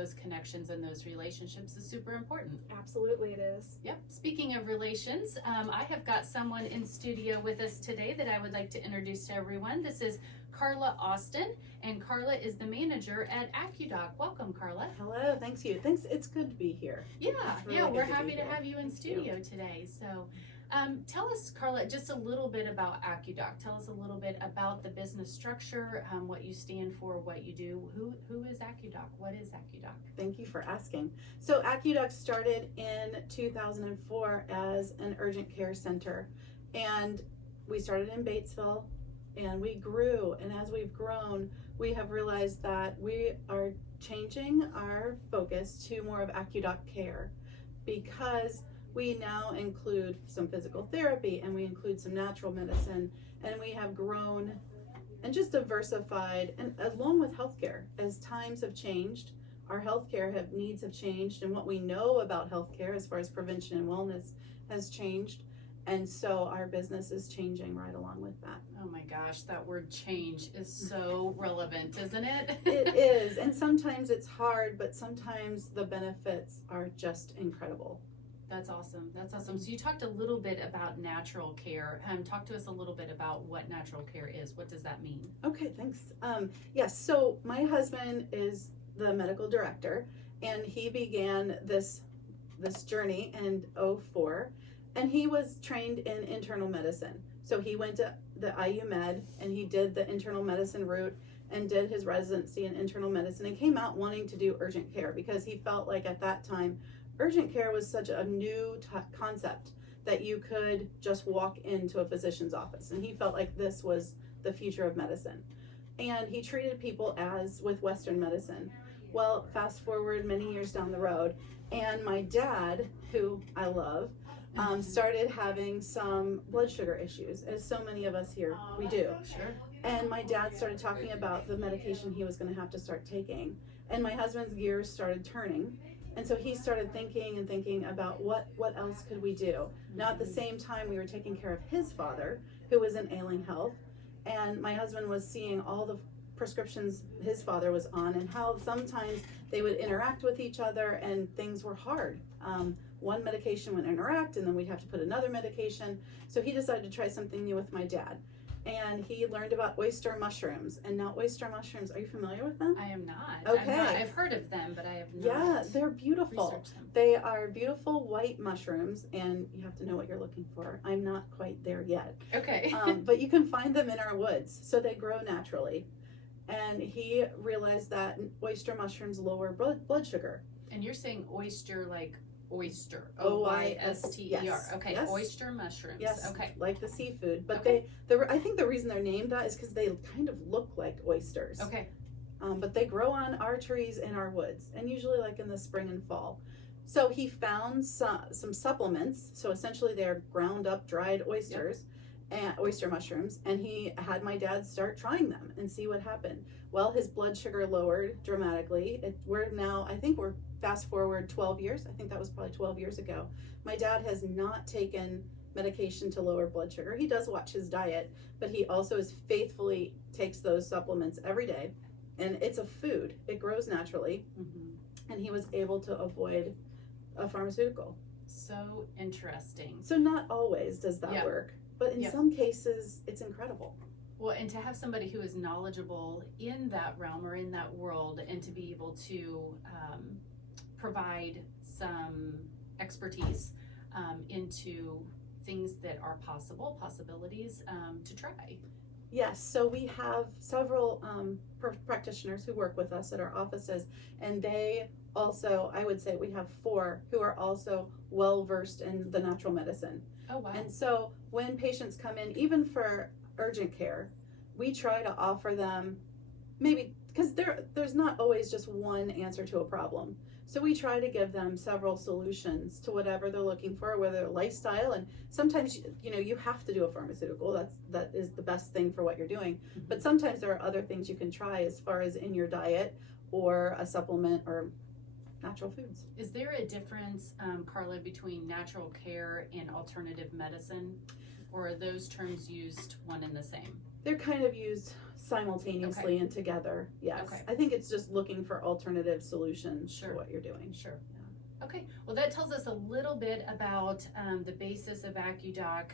those connections and those relationships is super important. Absolutely, it is. Yep. Speaking of relations, I have got someone in studio with us today that I would like to introduce to everyone. This is Carla Austin, and Carla is the manager at AccuDoc. Welcome, Carla. Hello, thanks you. Thanks, it's good to be here. Yeah, Really we're good to happy be to here. have you in studio today. So tell us, Carla, just a little bit about AccuDoc. Tell us a little bit about the business structure, what you stand for, what you do. Who is AccuDoc? What is AccuDoc? Thank you for asking. So AccuDoc started in 2004 as an urgent care center, and we started in Batesville, and we grew, and as we've grown, we have realized that we are changing our focus to more of AccuDoc care, because we now include some physical therapy and we include some natural medicine, and we have grown and just diversified, and along with healthcare. As times have changed, our healthcare needs have changed, and what we know about healthcare as far as prevention and wellness has changed, and so our business is changing right along with that. Oh my gosh, that word change is so relevant, isn't it? It is, and sometimes it's hard, but sometimes the benefits are just incredible. That's awesome. That's awesome. So you talked a little bit about natural care. Talk to us a little bit about what natural care is. What does that mean? Okay, thanks. Yes, so my husband is the medical director, and he began this journey in '04, and he was trained in internal medicine. So he went to the IU Med, and he did the internal medicine route and did his residency in internal medicine, and came out wanting to do urgent care, because he felt like at that time urgent care was such a new concept that you could just walk into a physician's office, and he felt like this was the future of medicine. And he treated people as with Western medicine. Well, fast forward many years down the road, and my dad, who I love, started having some blood sugar issues, as so many of us here we do. Sure. And my dad started talking about the medication he was going to have to start taking, and my husband's gears started turning. And so he started thinking about what else could we do. Now at the same time, we were taking care of his father, who was in ailing health, and my husband was seeing all the prescriptions his father was on, and how sometimes they would interact with each other, and things were hard. One medication would interact, and then we'd have to put another medication. So he decided to try something new with my dad, and he learned about oyster mushrooms. And now oyster mushrooms, are you familiar with them? I am not. Okay. I'm not. I've heard of them, but I have not. Yeah, they're beautiful. researched them. They are beautiful white mushrooms, and you have to know what you're looking for. I'm not quite there yet. Okay. But you can find them in our woods, so they grow naturally. And he realized that oyster mushrooms lower blood sugar. And you're saying oyster like oyster. O-Y-S-T-E-R. Yes. Okay. Yes. Oyster mushrooms. Yes, Okay. like the seafood. But Okay. I think the reason they're named that is because they kind of look like oysters. Okay. But they grow on our trees in our woods, and usually like in the spring and fall. So he found some supplements. So essentially they're ground up dried oysters and oyster mushrooms, and he had my dad start trying them and see what happened. Well, his blood sugar lowered dramatically. I think we're fast forward 12 years. I think that was probably 12 years ago. My dad has not taken medication to lower blood sugar. He does watch his diet, but he also faithfully takes those supplements every day. And it's a food. It grows naturally. Mm-hmm. And he was able to avoid a pharmaceutical. So interesting. So not always does that work, but in some cases it's incredible. Well, and to have somebody who is knowledgeable in that realm or in that world, and to be able to provide some expertise into things that are possibilities to try. Yes, so we have several practitioners who work with us at our offices, and they also, I would say we have 4 who are also well versed in the natural medicine. Oh, wow. And so when patients come in, even for urgent care, we try to offer them, maybe, because there's not always just one answer to a problem. So we try to give them several solutions to whatever they're looking for, whether lifestyle, and sometimes you have to do a pharmaceutical. That is the best thing for what you're doing. Mm-hmm. But sometimes there are other things you can try as far as in your diet or a supplement or natural foods. Is there a difference, Carla, between natural care and alternative medicine, or are those terms used one and the same? They're kind of used simultaneously and together. Yes. Okay. I think it's just looking for alternative solutions Sure. to what you're doing. Sure. Okay, well that tells us a little bit about the basis of AccuDoc.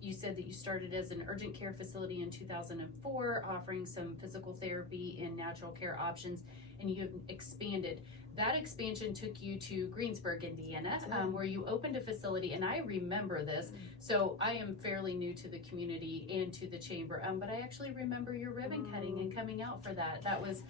You said that you started as an urgent care facility in 2004, offering some physical therapy and natural care options, and you have expanded. That expansion took you to Greensburg, Indiana, where you opened a facility, and I remember this. So I am fairly new to the community and to the chamber, but I actually remember your ribbon cutting and coming out for that. That was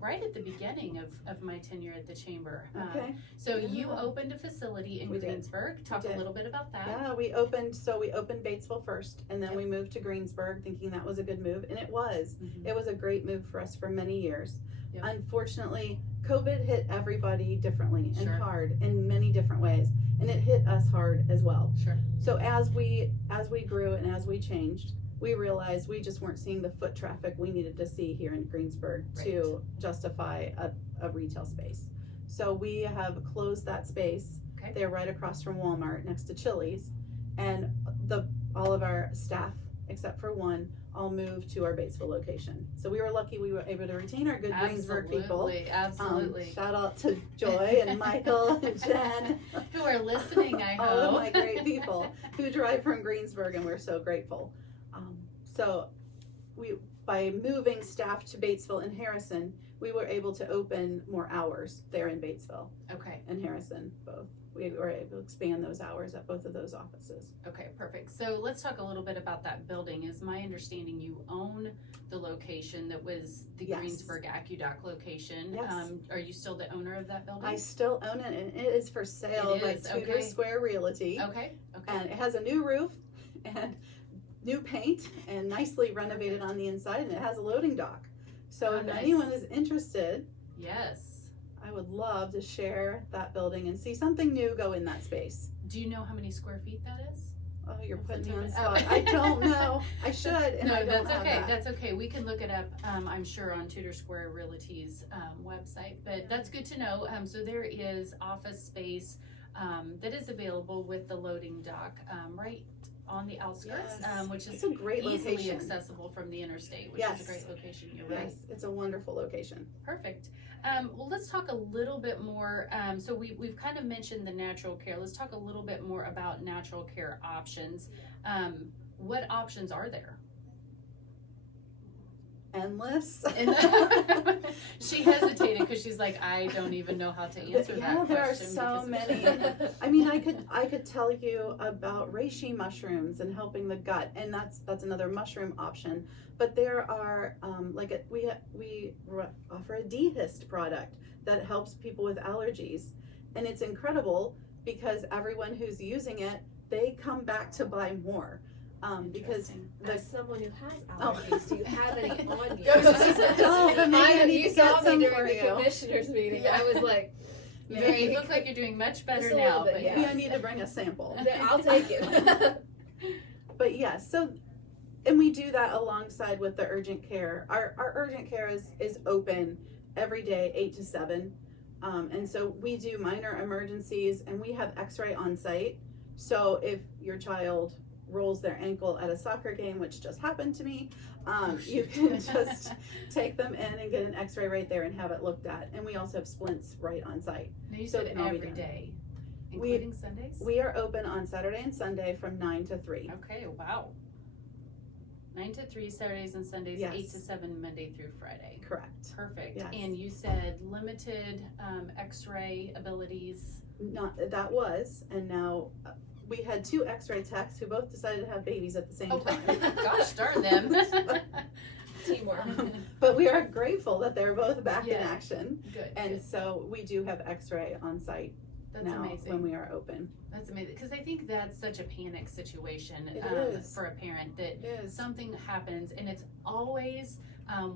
right at the beginning of my tenure at the chamber. Okay. So you opened a facility in Greensburg. Talk a little bit about that. Yeah, we opened Batesville first, and then we moved to Greensburg thinking that was a good move, and it was. Mhm. It was a great move for us for many years. Yep. Unfortunately, COVID hit everybody differently and Sure. hard in many different ways, and it hit us hard as well. Sure. So as we grew and as we changed, we realized we just weren't seeing the foot traffic we needed to see here in Greensburg to justify a retail space. So we have closed that space. Okay. They're right across from Walmart next to Chili's, and all of our staff, except for one, all moved to our Batesville location. So we were lucky we were able to retain our good Greensburg people. Absolutely. Shout out to Joy and Michael and Jen. Who are listening, I hope. All of my great people who drive from Greensburg, and we're so grateful. So by moving staff to Batesville and Harrison, we were able to open more hours there in Batesville Okay. and Harrison both. We were able to expand those hours at both of those offices. Okay, perfect. So let's talk a little bit about that building. Is my understanding you own the location that was the Yes. Greensburg AccuDoc location? Yes. Are you still the owner of that building? I still own it, and it is for sale It by is, Tudor okay. Square Realty. Okay. And it has a new roof and new paint and nicely renovated on the inside, and it has a loading dock. So Oh, if nice. anyone is interested, Yes. I would love to share that building and see something new go in that space. Do you know how many square feet that is? Oh, you're That's putting me on the a spot. tough- I don't know. I should, and No, I don't that's have okay. that. That's okay. We can look it up, I'm sure, on Tudor Square Realty's website. But that's good to know. So there is office space that is available with the loading dock right on the outskirts, Yes. which is It's a great easily location. accessible from the interstate, which Yes. is a great location. You're right. Yes, it's a wonderful location. Perfect. Well, let's talk a little bit more. So we've kind of mentioned the natural care. Let's talk a little bit more about natural care options. What options are there? Endless. And she hesitated because she's like, I don't even know how to answer that question. There are so because- many. I mean, I could tell you about reishi mushrooms and helping the gut, and that's another mushroom option. But there are we offer a dehyst product that helps people with allergies, and it's incredible because everyone who's using it, they come back to buy more. Because Interesting. As someone who has allergies, do you have any on you? Don't, maybe I need You to get saw me some during for the you. commissioners meeting. Yeah. I was like, Yeah, you look like you're doing much better Just a now. little bit, But yeah. Maybe I need to bring a sample. I'll take it. But yeah, and we do that alongside with the urgent care. Our urgent care is open every day, 8 to 7. And so we do minor emergencies, and we have x-ray on site. So if your child rolls their ankle at a soccer game, which just happened to me, you can just take them in and get an x-ray right there and have it looked at. And we also have splints right on site. Now you So said it can all be every done. day, including Sundays? We are open on Saturday and Sunday from 9 to 3. Okay, wow. 9 to 3 Saturdays and Sundays, Yes. 8 to 7 Monday through Friday. Correct. Perfect. Yes. And you said limited x-ray abilities. That was, and now we had 2 x-ray techs who both decided to have babies at the same Oh, time. gosh darn them. Teamwork. But we are grateful that they're both back in Yeah. action. Good. And good. so we do have x-ray on site That's now amazing. when we are open. That's amazing because I think that's such a panic situation It is. for a parent that It is. something happens, and it's always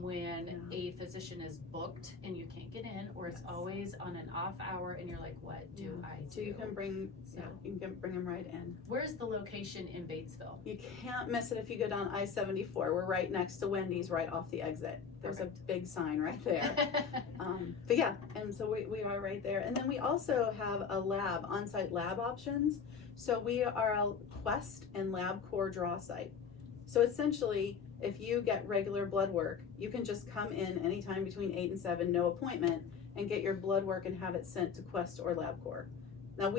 when a physician is booked and you can't get in, or it's Yes. always on an off hour and you're like, what do I do? So you can bring, So- you can bring them right in. Where's the location in Batesville? You can't miss it if you go down I-74. We're right next to Wendy's, right off the exit. There's a big sign right there. But yeah, and so we are right there. And then we also have a lab, on-site lab options. So we are a Quest and LabCorp draw site. So essentially, if you get regular blood work, you can just come in anytime between 8 and 7, no appointment, and get your blood work and have it sent to Quest or LabCorp. Now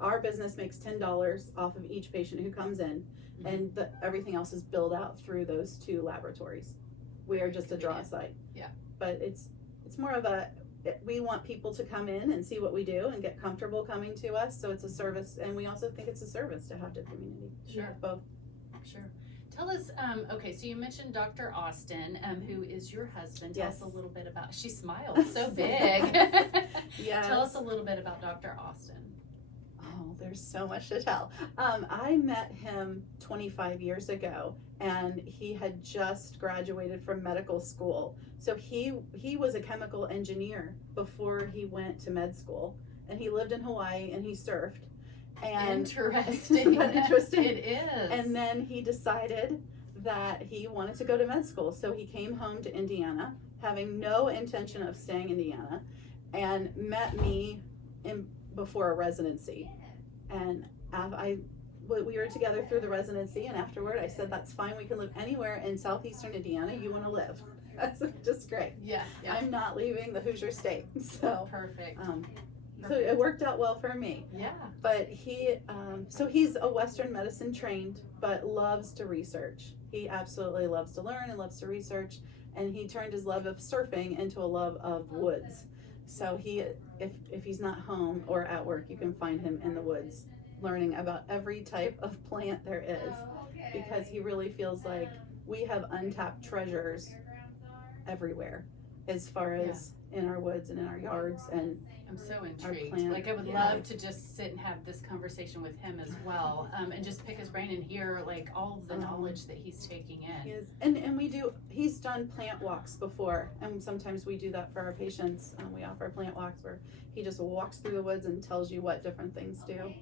our business makes $10 off of each patient who comes in, and everything else is billed out through those 2 laboratories. We are just a draw site. Yeah. But it's more of we want people to come in and see what we do and get comfortable coming to us, so it's a service, and we also think it's a service to have the community. Sure. Both. Sure. Tell us, okay, so you mentioned Dr. Austin, who is your husband. Tell us a little bit about, she smiled so big. Yes. Tell us a little bit about Dr. Austin. Oh, there's so much to tell. I met him 25 years ago, and he had just graduated from medical school. So he was a chemical engineer before he went to med school, and he lived in Hawaii, and he surfed. And Interesting. Interesting. It is. And then he decided that he wanted to go to med school, so he came home to Indiana, having no intention of staying in Indiana, and met me before a residency. And we were together through the residency, and afterward I said, that's fine, we can live anywhere in southeastern Indiana you want to live. That's just great. Yeah. I'm not leaving the Hoosier State. So Perfect. so it worked out well for me. Yeah. But he's a Western medicine trained, but loves to research. He absolutely loves to learn and loves to research, and he turned his love of surfing into a love of woods. So if he's not home or at work, you can find him in the woods learning about every type of plant there is, because he really feels like we have untapped treasures everywhere as far as in our woods and in our yards. And I'm so intrigued. plant. Like I would love to just sit and have this conversation with him as well, and just pick his brain and hear like all of the knowledge that he's taking in. Yes, and he's done plant walks before, and sometimes we do that for our patients. We offer plant walks where he just walks through the woods and tells you what different things do.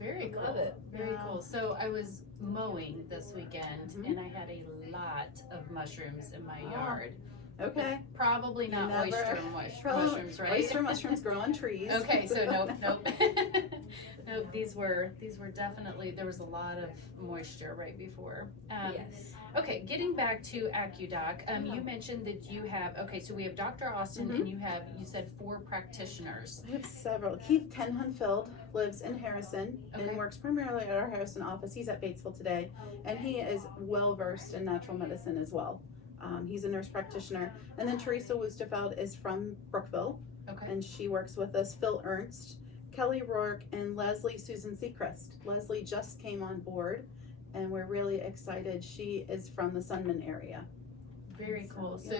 Very cool. Love it. Very cool. So I was mowing this weekend, and I had a lot of mushrooms in my yard. Okay. Probably not oyster mushrooms, right? Oyster mushrooms grow on trees. Okay, so nope. Nope, these were definitely, there was a lot of moisture right before. Yes. Okay, getting back to AccuDoc, you mentioned that you have, so we have Dr. Austin, and you said 4 practitioners. I have several. Keith Tenhunfeld lives in Harrison and works primarily at our Harrison office. He's at Batesville today, and he is well versed in natural medicine as well. He's a nurse practitioner. And then Teresa Wustefeld is from Brookville, and she works with us. Phil Ernst, Kelly Rourke, and Leslie Susan Seacrest. Leslie just came on board, and we're really excited. She is from the Sunman area. Very cool. So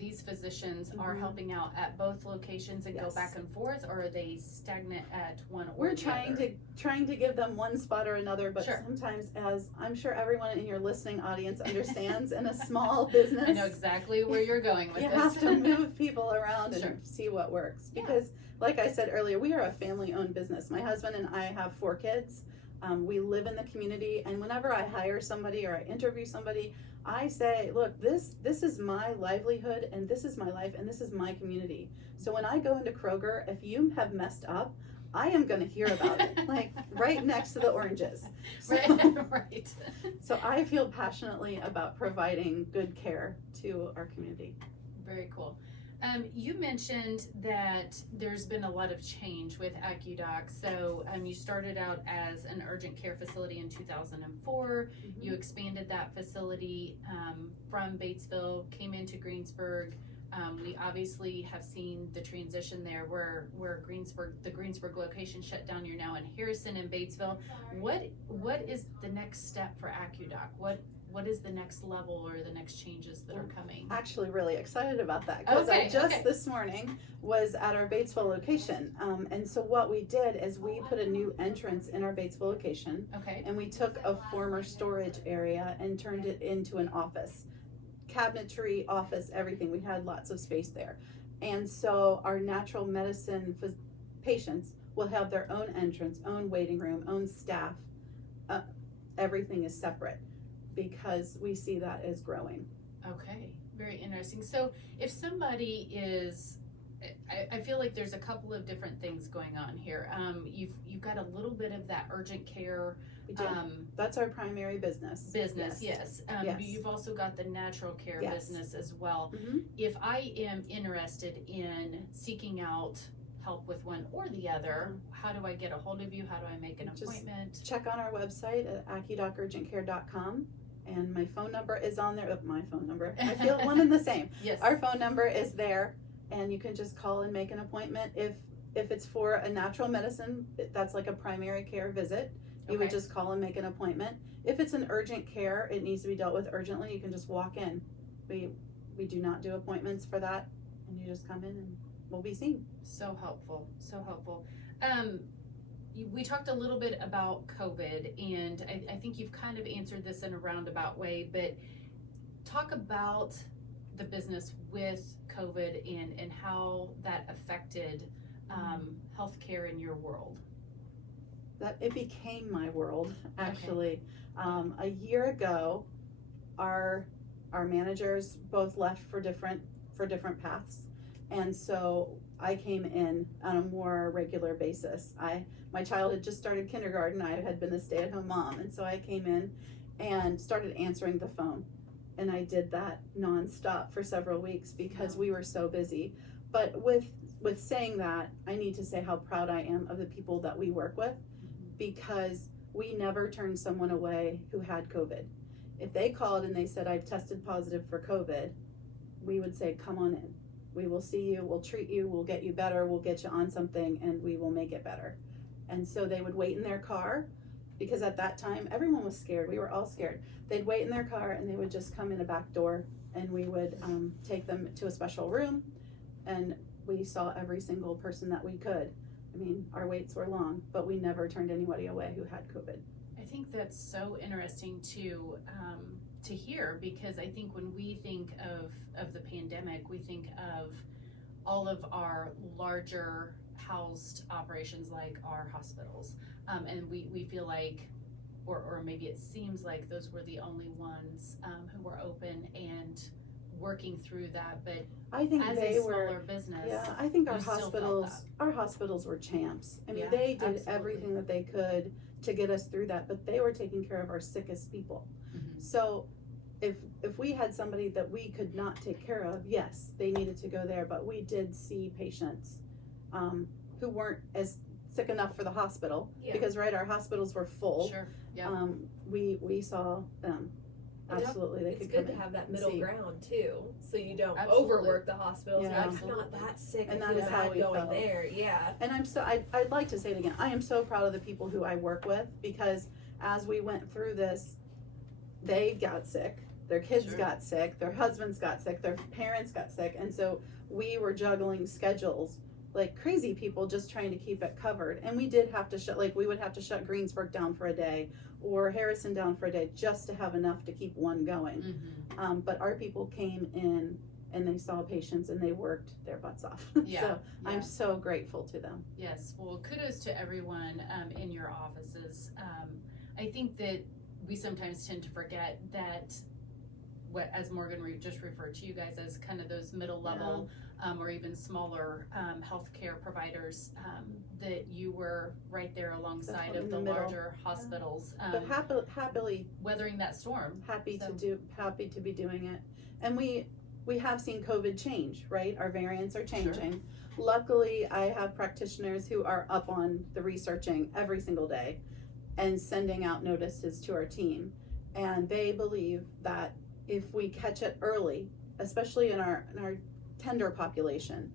these physicians are helping out at both locations and go back and forth, or are they stagnant at one or We're the other? trying to give them one spot or another, but Sure. sometimes, as I'm sure everyone in your listening audience understands, in a small business, I know exactly where you're going with you this. have to move people around Sure. and see what works. Because, like I said earlier, we are a family-owned business. My husband and I have 4 kids. We live in the community, and whenever I hire somebody or I interview somebody, I say, look, this is my livelihood, and this is my life, and this is my community. So when I go into Kroger, if you have messed up, I am going to hear about it, like right next to the oranges. So, Right. So I feel passionately about providing good care to our community. Very cool. You mentioned that there's been a lot of change with AccuDoc. So you started out as an urgent care facility in 2004. You expanded that facility from Batesville, came into Greensburg. We obviously have seen the transition there where the Greensburg location shut down. You're now in Harrison and Batesville. What is the next step for AccuDoc? What is the next level or the next changes that are coming? Actually really excited about that, because I just this morning was at our Batesville location. And so what we did is we put a new entrance in our Batesville location, and we took a former storage area and turned it into an office. Cabinetry, office, everything. We had lots of space there. And so our natural medicine patients will have their own entrance, own waiting room, own staff. Everything is separate, because we see that as growing. Okay, very interesting. So if somebody is, I feel like there's a couple of different things going on here. You've got a little bit of that urgent care We do. That's our primary business. Business, yes. Yes. You've also got the natural care Yes. business as well. Mhm. If I am interested in seeking out help with one or the other, how do I get a hold of you? How do I make an Just appointment? Check on our website at AccuDocUrgentCare.com, and my phone number is on there. My phone number. I feel one and the same. Yes. Our phone number is there, and you can just call and make an appointment. If it's for a natural medicine, that's like a primary care visit. You would Okay. just call and make an appointment. If it's an urgent care, it needs to be dealt with urgently. You can just walk in. We do not do appointments for that, and you just come in and we'll be seen. So helpful, so helpful. We talked a little bit about COVID, and I think you've kind of answered this in a roundabout way, but talk about the business with COVID and how that affected healthcare in your world. That it became my world, actually. A year ago, our managers both left for different paths, and so I came in on a more regular basis. My child had just started kindergarten. I had been a stay-at-home mom, and so I came in and started answering the phone, and I did that nonstop for several weeks because we were so busy. But with saying that, I need to say how proud I am of the people that we work with, because we never turned someone away who had COVID. If they called and they said, I've tested positive for COVID, we would say, come on in. We will see you, we'll treat you, we'll get you better, we'll get you on something, and we will make it better. And so they would wait in their car, because at that time, everyone was scared. We were all scared. They'd wait in their car and they would just come in a back door, and we would take them to a special room, and we saw every single person that we could. I mean, our waits were long, but we never turned anybody away who had COVID. I think that's so interesting to hear, because I think when we think of the pandemic, we think of all of our larger housed operations like our hospitals, and we feel like, or maybe it seems like those were the only ones who were open and working through that. But I think as they a were. smaller business, Yeah, I think you still felt our hospitals were champs. I mean, Yeah, they did absolutely. everything that they could to get us through that, but they were taking care of our sickest people. Mhm. So if we had somebody that we could not take care of, yes, they needed to go there, but we did see patients who weren't as sick enough for the hospital, Yeah. because our hospitals were full. Sure, yeah. We saw them. Absolutely, they It's could good come to have that and middle see. ground too, so you don't Absolutely. overwork the hospitals. Yeah. You're like, I'm Absolutely. not that sick. And I that feel is how bad we going felt. there. Yeah. And I'd like to say it again. I am so proud of the people who I work with, because as we went through this, they got sick, their kids Sure. got sick, their husbands got sick, their parents got sick, and so we were juggling schedules like crazy people, just trying to keep it covered. And we did have to we would have to shut Greensburg down for a day or Harrison down for a day just to have enough to keep one going. Mm-hmm. But our people came in and they saw patients and they worked their butts off. Yeah, So yeah. I'm so grateful to them. Yes, well, kudos to everyone in your offices. I think that we sometimes tend to forget that what, as Morgan just referred to you guys as kind of those middle level or even smaller healthcare providers, that you were right there alongside Definitely of in the the middle. larger hospitals, But happily weathering that storm. happy So- to be doing it. And we have seen COVID change, right? Our variants are changing. Luckily, I have practitioners who are up on the researching every single day and sending out notices to our team. And they believe that if we catch it early, especially in our tender population,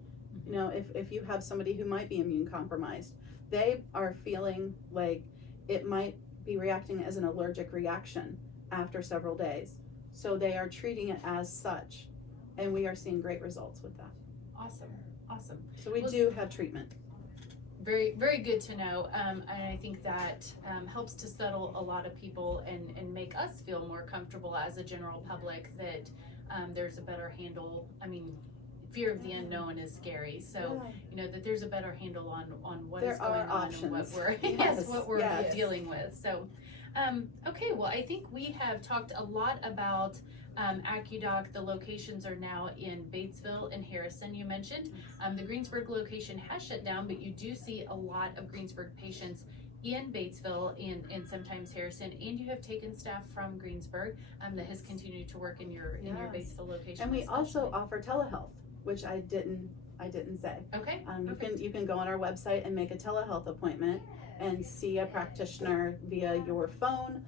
you know, if you have somebody who might be immune compromised, they are feeling like it might be reacting as an allergic reaction after several days. So they are treating it as such, and we are seeing great results with that. Awesome, awesome. So we Well, do have treatment. Very, very good to know. And I think that helps to settle a lot of people and make us feel more comfortable as a general public that there's a better handle. I mean, fear of the unknown is scary. So, you know, that there's a better handle on what There is going are on and what options. we're, Yes, what we're yes. dealing with. So, okay, well, I think we have talked a lot about AccuDoc. The locations are now in Batesville and Harrison, you mentioned. The Greensburg location has shut down, but you do see a lot of Greensburg patients in Batesville and sometimes Harrison, and you have taken staff from Greensburg that has continued to work in your Yes. Batesville location. And we also especially. offer telehealth, which I didn't say. Okay. You can go on our website and make a telehealth appointment and see a practitioner via your phone,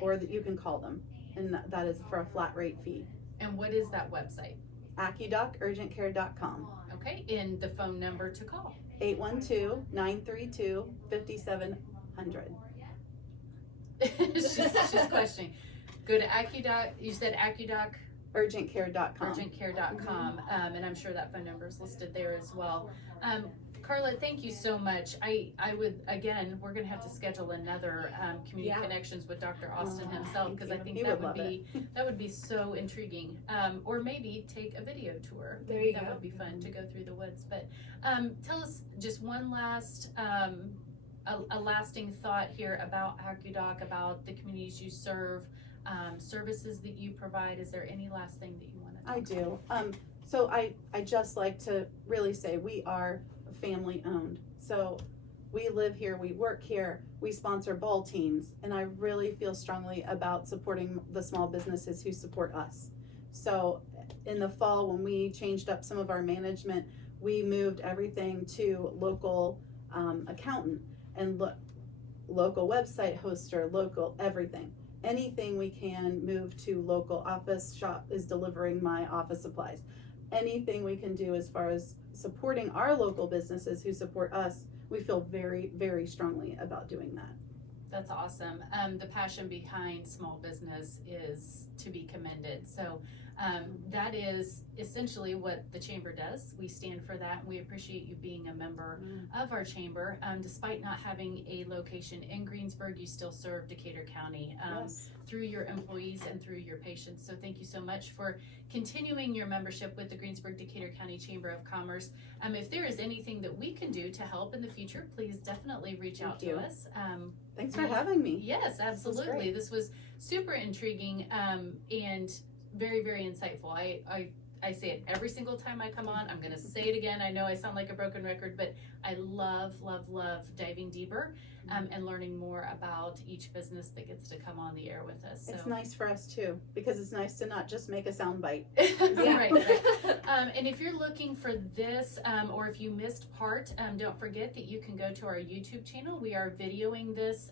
or that you can call them, and that is for a flat rate fee. And what is that website? AccuDocUrgentCare.com. Okay, and the phone number to call. 812-932-5700. she's questioning. Go to AccuDoc. You said AccuDoc UrgentCare.com. UrgentCare.com, and I'm sure that phone number is listed there as well. Carla, thank you so much. I would, again, we're going to have to schedule another community Yeah. connections with Dr. Austin Oh, himself, thank because you. I think He that would would love be that would be so intriguing. Or maybe take a video tour. There you That go. would be fun to go through the woods. But tell us just one last a lasting thought here about AccuDoc, about the communities you serve, services that you provide. Is there any last thing that you want to talk I do. So I just like to really say we are family owned. So we live here, we work here, we sponsor ball teams, and I really feel strongly about supporting the small businesses who support us. So in the fall, when we changed up some of our management, we moved everything to local accountant and local website hoster, local everything. Anything we can move to local. Office shop is delivering my office supplies. Anything we can do as far as supporting our local businesses who support us, we feel very, very strongly about doing that. That's awesome. The passion behind small business is to be commended. So that is essentially what the chamber does. We stand for that, and we appreciate you being a member of our chamber. Despite not having a location in Greensburg, you still serve Decatur County Yes. through your employees and through your patients. So thank you so much for continuing your membership with the Greensburg Decatur County Chamber of Commerce. If there is anything that we can do to help in the future, please definitely reach out Thank you. to us. Thanks for having me. Yes, absolutely. great. This was super intriguing and very, very insightful. I say it every single time I come on. I'm going to say it again. I know I sound like a broken record, but I love, love, love diving deeper and learning more about each business that gets to come on the air with us. So. It's nice for us too, because it's nice to not just make a sound bite. Right. And if you're looking for this, or if you missed part, don't forget that you can go to our YouTube channel. We are videoing this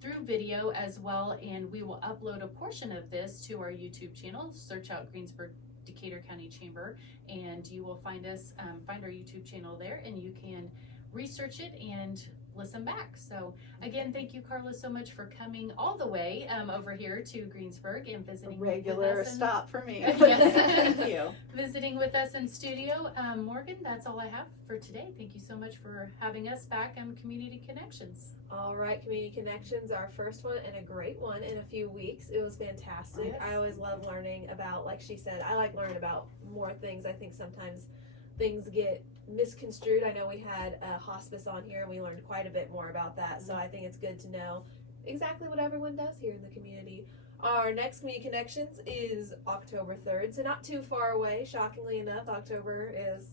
through video as well, and we will upload a portion of this to our YouTube channel. Search out Greensburg Decatur County Chamber, and you will find us, find our YouTube channel there, and you can research it and listen back. So again, thank you, Carla, so much for coming all the way over here to Greensburg and visiting with Regular us. stop for me. Yes. Thank you. Visiting with us in studio. Morgan, that's all I have for today. Thank you so much for having us back on Community Connections. All right, Community Connections, our first one and a great one in a few weeks. It was fantastic. Yes. I always love learning about, like she said, I like learning about more things. I think sometimes things get misconstrued. I know we had a hospice on here and we learned quite a bit more about that. So I think it's good to know exactly what everyone does here in the community. Our next Community Connections is October 3rd, so not too far away. Shockingly enough, October is,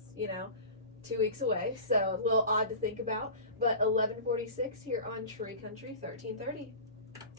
2 weeks away, so a little odd to think about. But 11:46 here on Tree Country 1330.